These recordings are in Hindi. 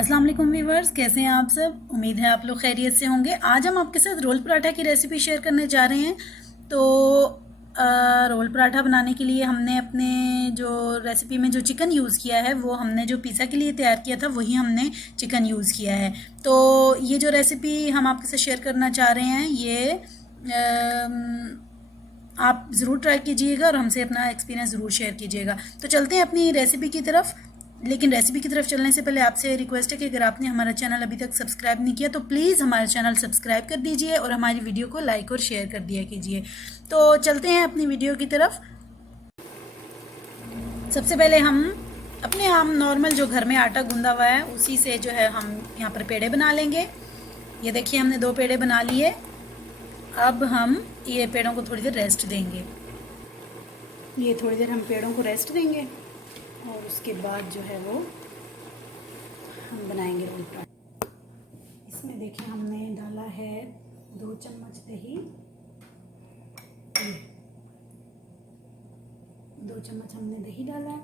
अस्सलाम वालेकुम वीवर्स, कैसे हैं आप सब। उम्मीद है आप लोग खैरियत से होंगे। आज हम आपके साथ रोल पराठा की रेसिपी शेयर करने जा रहे हैं। तो रोल पराठा बनाने के लिए हमने अपने जो रेसिपी में जो चिकन यूज़ किया है वो हमने जो पिज़्ज़ा के लिए तैयार किया था वही हमने चिकन यूज़ किया है। तो ये जो रेसिपी हम आपके साथ शेयर करना चाह रहे हैं ये आप ज़रूर ट्राई कीजिएगा और हमसे अपना एक्सपीरियंस ज़रूर शेयर कीजिएगा। तो चलते हैं अपनी रेसिपी की तरफ। लेकिन रेसिपी की तरफ चलने से पहले आपसे रिक्वेस्ट है कि अगर आपने हमारा चैनल अभी तक सब्सक्राइब नहीं किया तो प्लीज़ हमारा चैनल सब्सक्राइब कर दीजिए और हमारी वीडियो को लाइक और शेयर कर दिया कीजिए। तो चलते हैं अपनी वीडियो की तरफ। सबसे पहले हम अपने हम नॉर्मल जो घर में आटा गूंदा हुआ है उसी से जो है हम यहाँ पर पेड़े बना लेंगे। ये देखिए हमने 2 पेड़े बना लिए। अब हम ये पेड़ों को थोड़ी देर रेस्ट देंगे। ये थोड़ी देर हम पेड़ों को रेस्ट देंगे और उसके बाद जो है वो हम बनाएंगे रोल पराठा। इसमें देखिए हमने डाला है 2 चम्मच दही, 2 चम्मच हमने दही डाला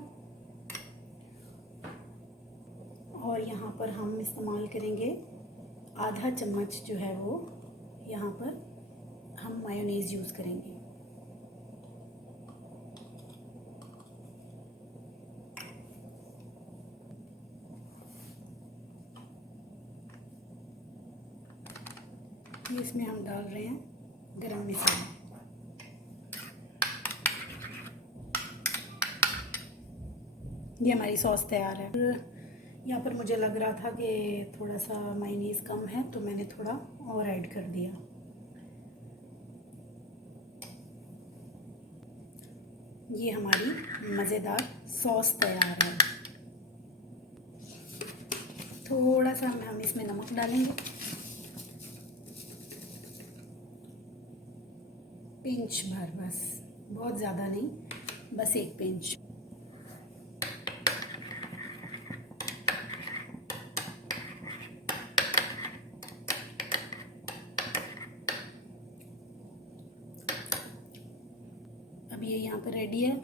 और यहाँ पर हम इस्तेमाल करेंगे आधा चम्मच जो है वो यहाँ पर हम मायोनीज़ यूज़ करेंगे। इसमें हम डाल रहे हैं गरम मसाला। ये हमारी सॉस तैयार है। यहाँ पर मुझे लग रहा था कि थोड़ा सा मायोनीज़ कम है तो मैंने थोड़ा और ऐड कर दिया। ये हमारी मज़ेदार सॉस तैयार है। थोड़ा सा हम इसमें नमक डालेंगे, पिंच भर, बस बहुत ज़्यादा नहीं, बस 1 पिंच। अब ये यहाँ पर रेडी है।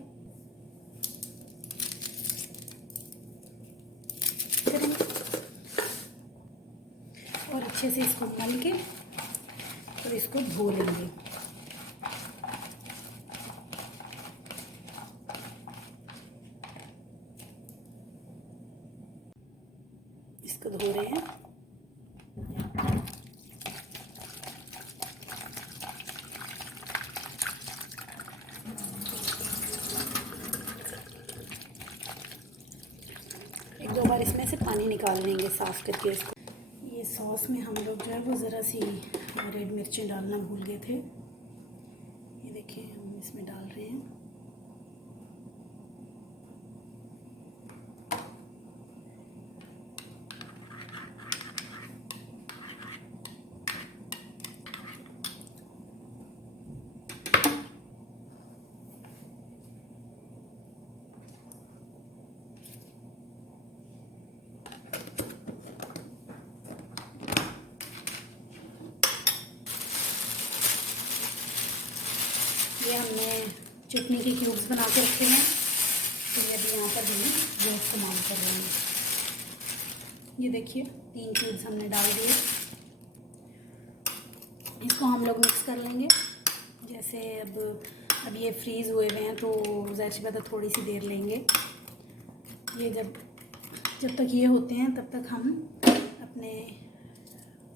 और अच्छे से इसको मल के और इसको धो लेंगे। इसको धो रहे हैं। एक 2 बार इसमें से पानी निकाल लेंगे साफ़ करके इसको। ये सॉस में हम लोग जो है वो ज़रा सी रेड मिर्चें डालना भूल गए थे। ये देखिए हम इसमें डाल रहे हैं। ये हमने चटनी के क्यूब्स बना के रखे हैं तो ये अभी यहाँ पर हम ये इस्तेमाल कर रहे हैं। ये देखिए 3 क्यूब्स हमने डाल दिए। इसको हम लोग मिक्स कर लेंगे। जैसे अब ये फ्रीज़ हुए हुए हैं तो ज़ाहिर सी बात है थोड़ी सी देर लेंगे। ये जब तक ये होते हैं तब तक हम अपने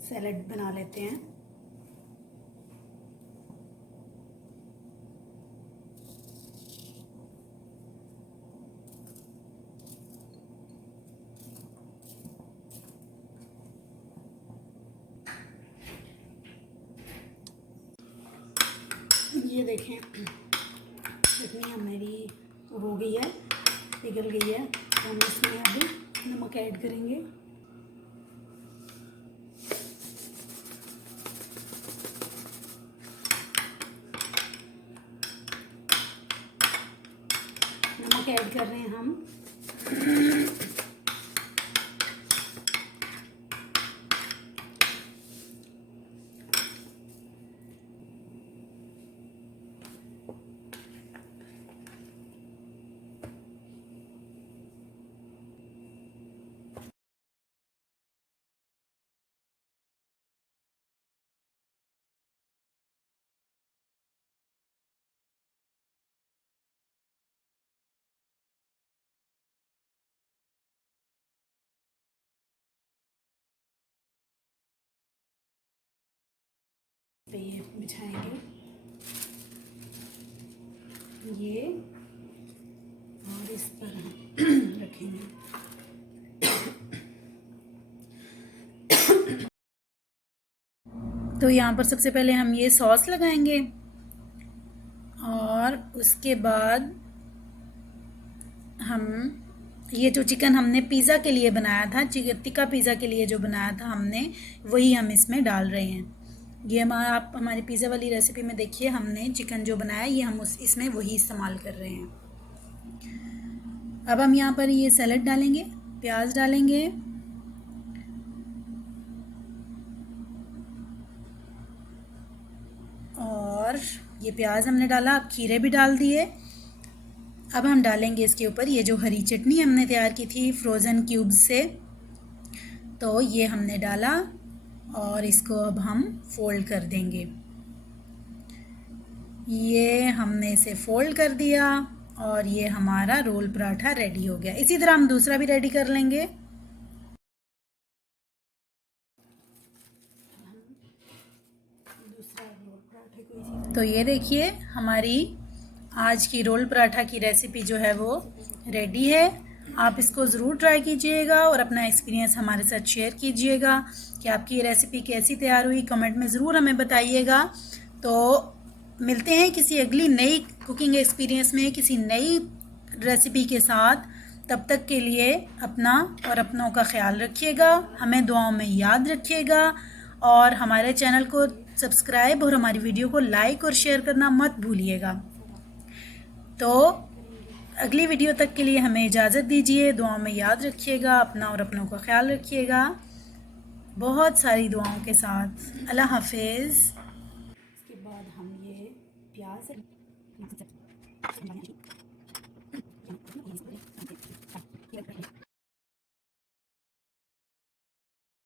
सैलेड बना लेते हैं। ये देखें चटनी हमारी हो गई है, पिघल गई है। तो हम इसमें अब नमक ऐड करेंगे। नमक ऐड कर रहे हैं हम। पे ये बिछाएंगे ये और इस पर हम रखेंगे। तो यहाँ पर सबसे पहले हम ये सॉस लगाएंगे और उसके बाद हम ये जो चिकन हमने पिज़्ज़ा के लिए बनाया था, चिकन टिक्का पिज़्ज़ा के लिए जो बनाया था हमने, वही हम इसमें डाल रहे हैं। ये आप हमारी पिज़्ज़ा वाली रेसिपी में देखिए, हमने चिकन जो बनाया ये हम इसमें वही इस्तेमाल कर रहे हैं। अब हम यहाँ पर ये सैलड डालेंगे, प्याज डालेंगे और ये प्याज हमने डाला, अब खीरे भी डाल दिए। अब हम डालेंगे इसके ऊपर ये जो हरी चटनी हमने तैयार की थी फ्रोज़न क्यूब्स से, तो ये हमने डाला और इसको अब हम फोल्ड कर देंगे। ये हमने इसे फोल्ड कर दिया और ये हमारा रोल पराठा रेडी हो गया। इसी तरह हम दूसरा भी रेडी कर लेंगे। तो ये देखिए हमारी आज की रोल पराठा की रेसिपी जो है वो रेडी है। आप इसको ज़रूर ट्राई कीजिएगा और अपना एक्सपीरियंस हमारे साथ शेयर कीजिएगा कि आपकी ये रेसिपी कैसी तैयार हुई। कमेंट में ज़रूर हमें बताइएगा। तो मिलते हैं किसी अगली नई कुकिंग एक्सपीरियंस में, किसी नई रेसिपी के साथ। तब तक के लिए अपना और अपनों का ख्याल रखिएगा, हमें दुआओं में याद रखिएगा और हमारे चैनल को सब्सक्राइब और हमारी वीडियो को लाइक और शेयर करना मत भूलिएगा। तो अगली वीडियो तक के लिए हमें इजाज़त दीजिए। दुआओं में याद रखिएगा, अपना और अपनों का ख्याल रखिएगा, बहुत सारी दुआओं के साथ। अल्लाह हाफिज़। इसके बाद हम ये प्याज